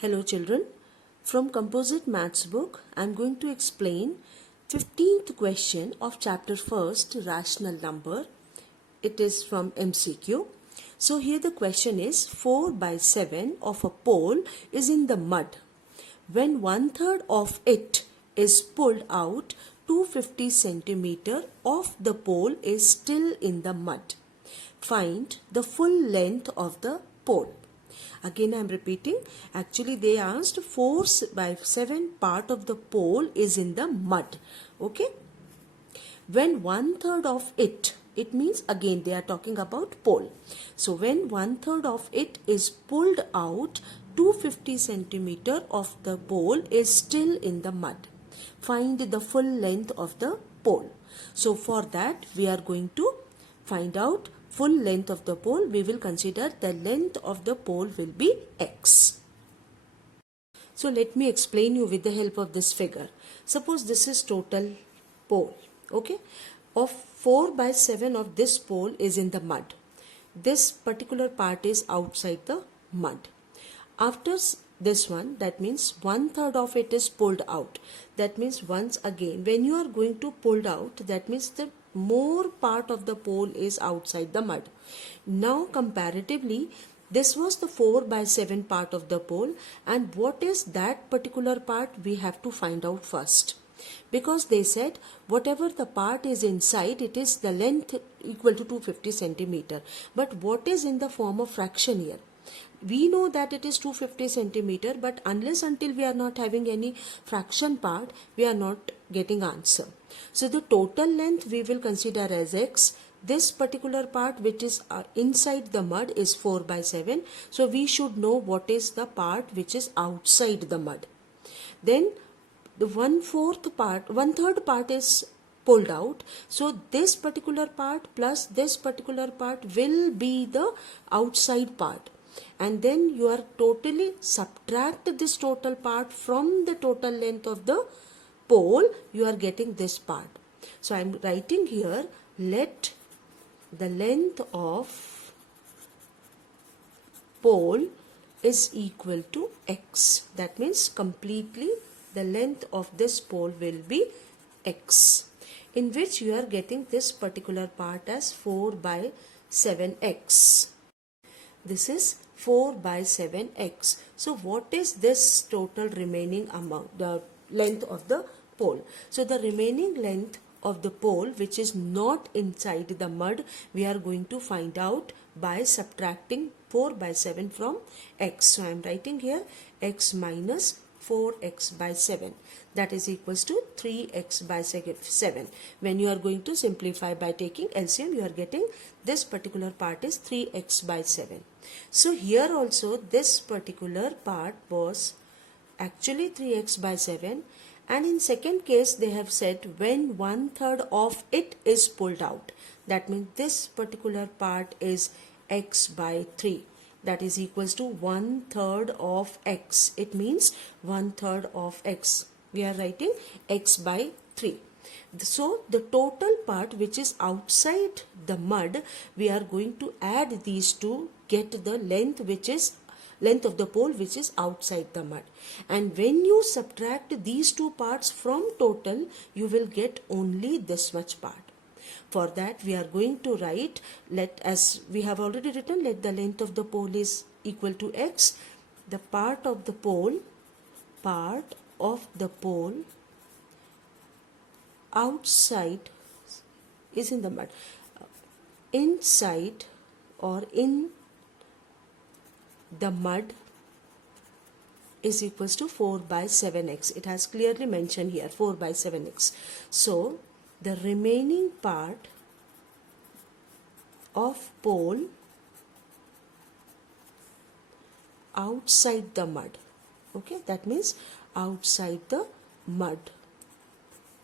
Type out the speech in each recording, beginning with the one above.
Hello children, from Composite Maths book I am going to explain 15th question of chapter 1st rational number. It is from MCQ. So here the question is 4 by 7 of a pole is in the mud. When 1/3 of it is pulled out, 250 centimeter of the pole is still in the mud. Find the full length of the pole. Again I am repeating, actually they asked 4 by 7 part of the pole is in the mud. Okay. When 1/3 of it means again they are talking about pole. So when 1/3 of it is pulled out, 250 centimeter of the pole is still in the mud. Find the full length of the pole. So for that we are going to find out full length of the pole. We will consider the length of the pole will be x. So let me explain you with the help of this figure. Suppose this is total pole. Okay. Of 4 by 7 of this pole is in the mud. This particular part is outside the mud. After this one, that means 1/3 of it is pulled out. That means once again when you are going to pull out, that means the more part of the pole is outside the mud. Now comparatively this was the 4 by 7 part of the pole, and what is that particular part we have to find out first. Because they said whatever the part is inside, it is the length equal to 250 centimeter. But what is in the form of fraction here? We know that it is 250 centimeter, but unless until we are not having any fraction part, we are not getting answer. So the total length we will consider as x. This particular part which is inside the mud is 4 by 7. So we should know what is the part which is outside the mud. Then the 1/3 part is pulled out. So this particular part plus this particular part will be the outside part. And then you are totally subtract this total part from the total length of the pole, you are getting this part. So I am writing here, let the length of pole is equal to x. That means completely the length of this pole will be x, in which you are getting this particular part as 4 by 7x. This is 4 by 7x. So what is this total remaining amount, the length of the pole? So the remaining length of the pole which is not inside the mud, we are going to find out by subtracting 4 by 7 from x. So I am writing here x minus 4x by 7, that is equals to 3x by 7. When you are going to simplify by taking LCM, you are getting this particular part is 3x by 7. So here also this particular part was actually 3x by 7, and in second case they have said when 1/3 of it is pulled out, that means this particular part is x by 3. That is equals to 1/3 of x. It means 1/3 of x. We are writing x by 3. So the total part which is outside the mud, we are going to add these to get the length which is length of the pole which is outside the mud. And when you subtract these two parts from total, you will get only this much part. For that we are going to write, as we have already written, let the length of the pole is equal to x. The part of the pole outside is in the mud. Inside or in the mud is equals to 4 by 7x. It has clearly mentioned here 4 by 7x. So the remaining part of pole outside the mud, okay, that means outside the mud,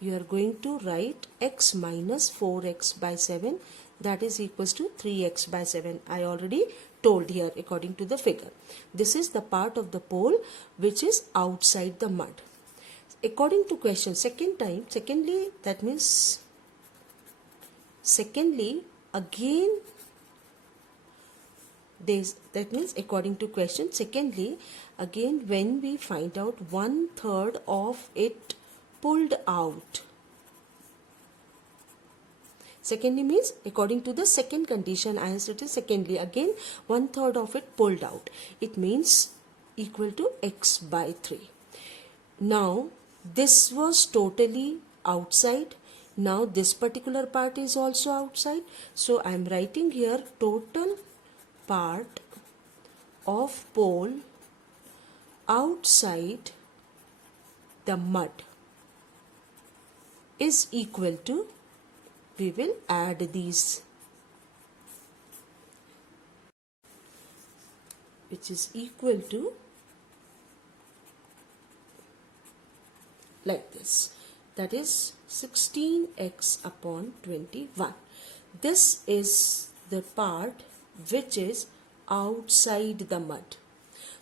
you are going to write x minus 4x by 7, that is equals to 3x by 7. I already told here according to the figure. This is the part of the pole which is outside the mud. According to question, secondly, again That means according to question. Secondly, again when we find out 1/3 of it pulled out. Secondly means according to the second condition I have stated. Secondly, again 1/3 of it pulled out. It means equal to x by 3. Now this was totally outside. Now this particular part is also outside. So I am writing here total part of pole outside the mud is equal to, we will add these, which is equal to like this, that is 16x upon 21. This is the part which is outside the mud.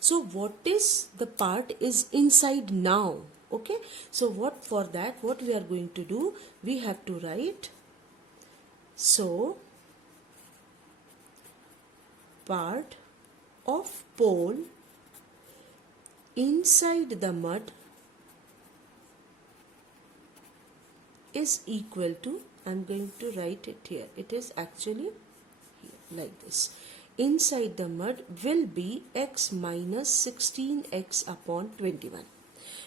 So what is the part is inside now? Okay, so for that what we are going to do, we have to write, so part of pole inside the mud is equal to, I am going to write it here, it is actually here, like this. Inside the mud will be x minus 16x upon 21,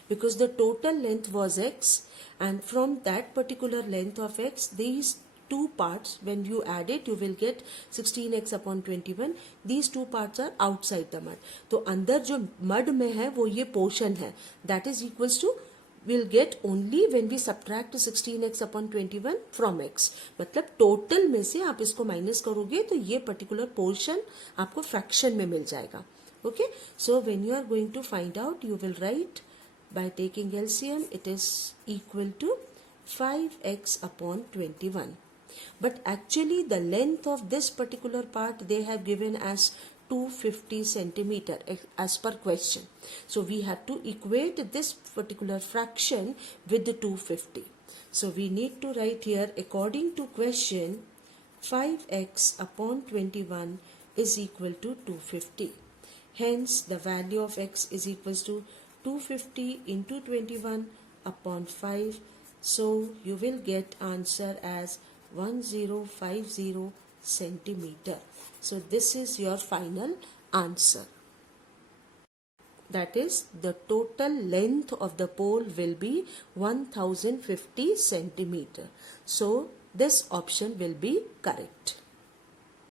because the total length was x, and from that particular length of x, these two parts, when you add it, you will get 16x upon 21. These two parts are outside the mud. तो अंदर जो mud में है वो ये portion है, that is equals to, we'll get only when we subtract 16x upon 21 from x. मतलब total में से आप इसको minus करोगे तो ये particular portion आपको fraction में मिल जाएगा. Okay, so when you are going to find out, you will write by taking LCM, it is equal to 5x upon 21. But actually the length of this particular part they have given as 250 centimeter as per question. So we have to equate this particular fraction with the 250. So we need to write here, according to question, 5x upon 21 is equal to 250. Hence the value of x is equals to 250 into 21 upon 5. So you will get answer as 1050 centimeter. So this is your final answer. That is, the total length of the pole will be 1050 centimeter. So this option will be correct.